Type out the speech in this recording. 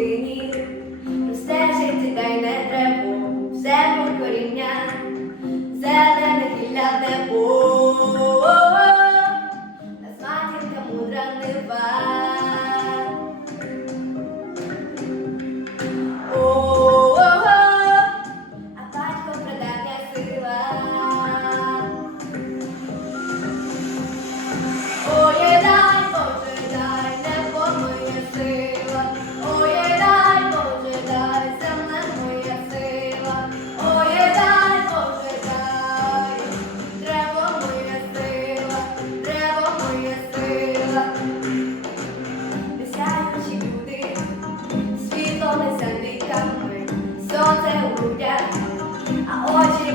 людині, Стежить дай не треба, все покоріння, зелене для тебе. Сонце грудях, а очі